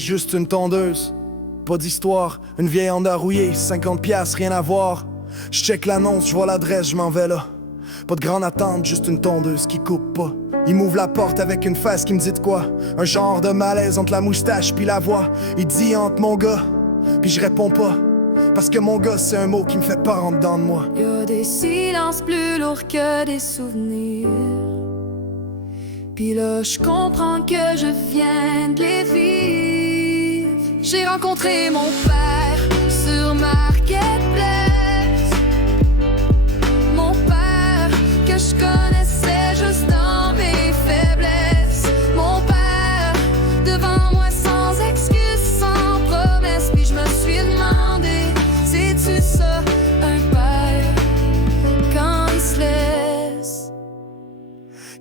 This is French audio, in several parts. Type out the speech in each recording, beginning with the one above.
juste une tondeuse. Pas d'histoire, une vieille Honda rouillée, 50$, rien à voir. Je check l'annonce, je vois l'adresse, je m'en vais là. Pas de grande attente, juste une tondeuse qui coupe pas. Il m'ouvre la porte avec une face qui me dit de quoi. Un genre de malaise entre la moustache puis la voix. Il dit entre mon gars, puis je réponds pas. Parce que mon gars c'est un mot qui me fait pas en dedans de moi. Y'a des silences plus lourds que des souvenirs. Puis là je comprends que je viens de les vivre. J'ai rencontré mon père sur Marketplace. Mon père que je connaissais juste dans mes faiblesses. Mon père devant moi sans excuse, sans promesse. Puis je me suis demandé, c'est-tu ça un père quand il se laisse?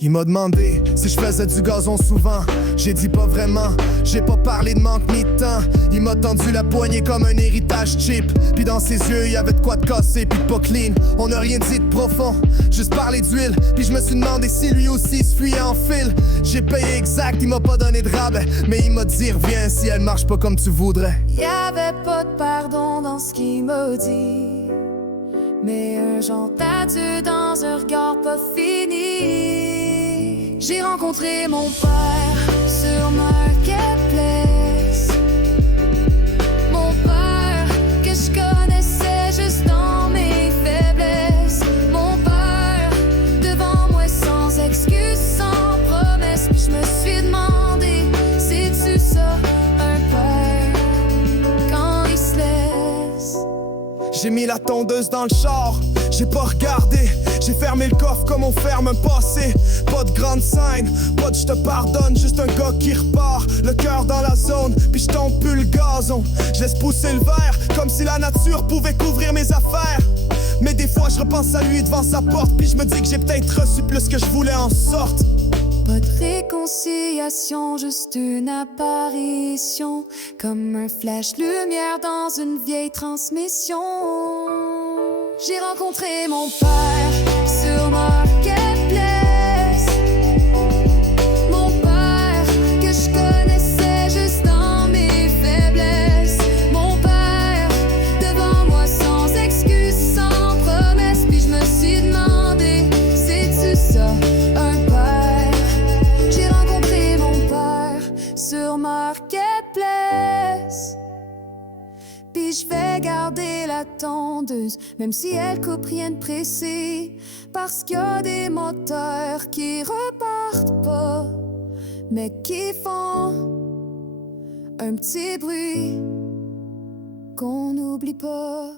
Il m'a demandé si je faisais du gazon souvent. J'ai dit pas vraiment, j'ai pas parlé de manque ni de temps. Il m'a tendu la poignée comme un héritage cheap. Puis dans ses yeux, il y avait de quoi de casser puis de pas clean. On n'a rien dit de profond, juste parlé d'huile. Puis je me suis demandé si lui aussi se fuyait en fil. J'ai payé exact, il m'a pas donné de rabais. Mais il m'a dit reviens si elle marche pas comme tu voudrais. Y'avait pas de pardon dans ce qu'il m'a dit, mais un genre d'adieu dans un regard pas fini. J'ai rencontré mon père sur Marketplace. Mon père que je connaissais juste dans mes faiblesses. Mon père devant moi sans excuse, sans promesse. Puis je me suis demandé, c'est-tu ça un père quand il se laisse? J'ai mis la tondeuse dans le char, j'ai pas regardé. J'ai fermé le coffre comme on ferme un passé. Pas de grande scène, pas de je te pardonne, juste un gars qui repart, le cœur dans la zone, puis je tombe plus le gazon. Je laisse pousser le verre, comme si la nature pouvait couvrir mes affaires. Mais des fois je repense à lui devant sa porte, puis je me dis que j'ai peut-être reçu plus que je voulais en sorte. Pas de réconciliation, juste une apparition, comme un flash lumière dans une vieille transmission. J'ai rencontré mon père sur Marketplace. Mon père que je connaissais juste dans mes faiblesses. Mon père devant moi sans excuse, sans promesse. Puis je me suis demandé, c'est-tu ça un père? J'ai rencontré mon père sur Marketplace. Puis je vais garder la tondeuse, même si elle coupe rien de pressé. Parce qu'il y a des moteurs qui repartent pas, mais qui font un petit bruit qu'on n'oublie pas.